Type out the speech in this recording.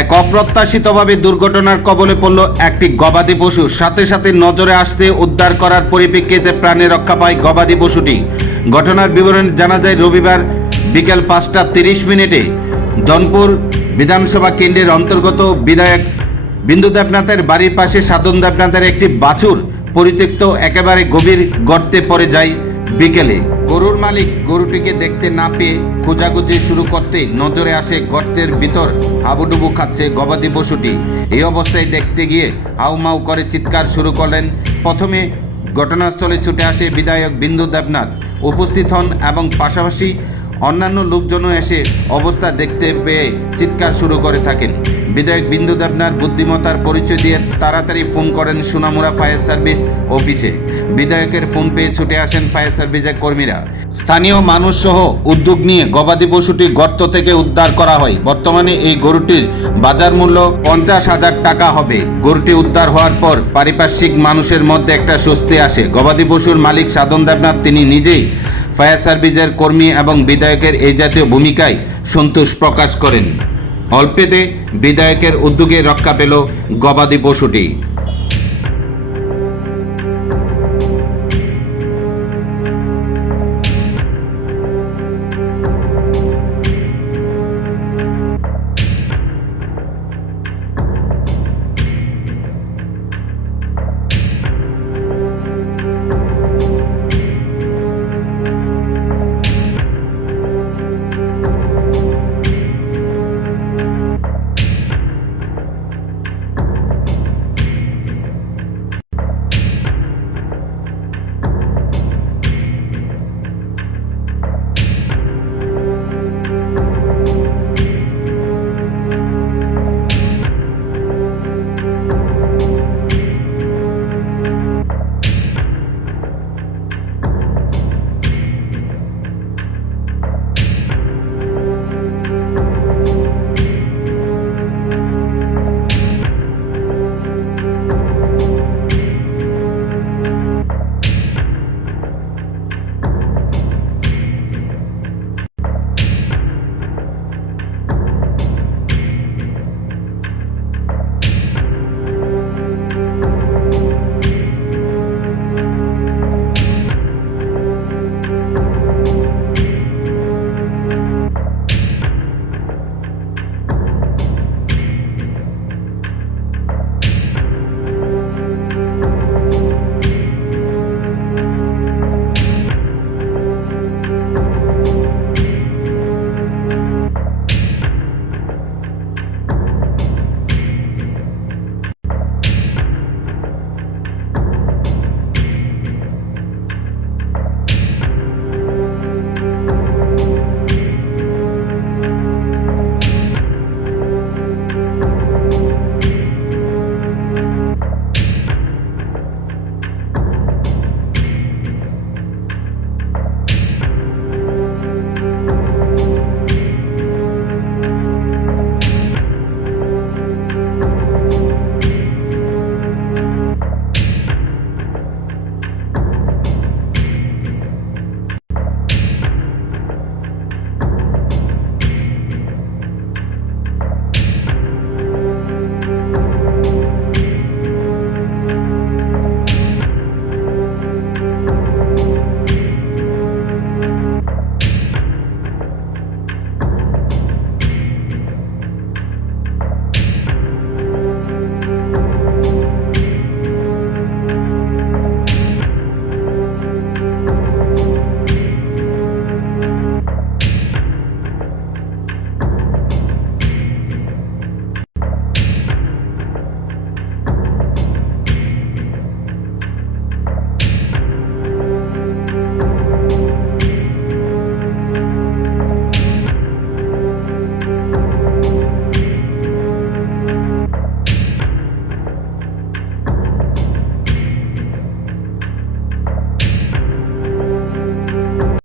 এক অপ্রত্যাশিতভাবে দুর্ঘটনার কবলে পড়ল একটি গবাদি পশু। সাথে সাথে নজরে আসতে উদ্ধার করার পরিপ্রেক্ষিতে প্রাণে রক্ষা পায় গবাদি পশুটি। ঘটনার বিবরণ জানা যায় রবিবার বিকেল পাঁচটা তিরিশ মিনিটে। জনপুর বিধানসভা কেন্দ্রের অন্তর্গত বিধায়ক বিন্দু দেবনাথের বাড়ির পাশে সাধন দেবনাথের একটি বাছুর পরিত্যক্ত একেবারে গভীর গর্তে পড়ে যায় বিকেলে। গরুর মালিক গরুটিকে দেখতে না পেয়ে খোঁজাখুঁজি শুরু করতে নজরে আসে গর্তের ভিতর হাবুডুবু খাচ্ছে গবাদি পশুটি। এই অবস্থায় দেখতে গিয়ে হাউমাউ করে চিৎকার শুরু করলেন। প্রথমে ঘটনাস্থলে ছুটে আসে বিধায়ক বিন্দু দেবনাথ। উপস্থিত হন এবং পাশাপাশি অন্যান্য লোকজনও এসে অবস্থা দেখতে পেয়ে চিৎকার শুরু করে থাকেন। বিধায়ক বিন্দু দেবনার বুদ্ধিমত্তার পরিচয় দিয়ে তাড়াতাড়ি ফোন করেন সোনামুড়া ফায়ার সার্ভিস অফিসে। বিধায়কের ফোন পেয়ে ছুটে আসেন ফায়ার সার্ভিসের কর্মীরা। স্থানীয় মানুষ সহ উদ্যোগ নিয়ে গবাদি পশুটি গর্ত থেকে উদ্ধার করা হয়। বর্তমানে এই গরুটির বাজার মূল্য পঞ্চাশ হাজার টাকা হবে। গরুটি উদ্ধার হওয়ার পর পারিপার্শ্বিক মানুষের মধ্যে একটা স্বস্তি আসে। গবাদি পশুর মালিক সাধন দেবনাথ, তিনি নিজেই ফায়ার সার্ভিসের কর্মী এবং বিধায়কের এই জাতীয় ভূমিকায় সন্তোষ প্রকাশ করেন। অল্পেতে বিধায়কের উদ্যোগে রক্ষা পেল গবাদি পশুটি।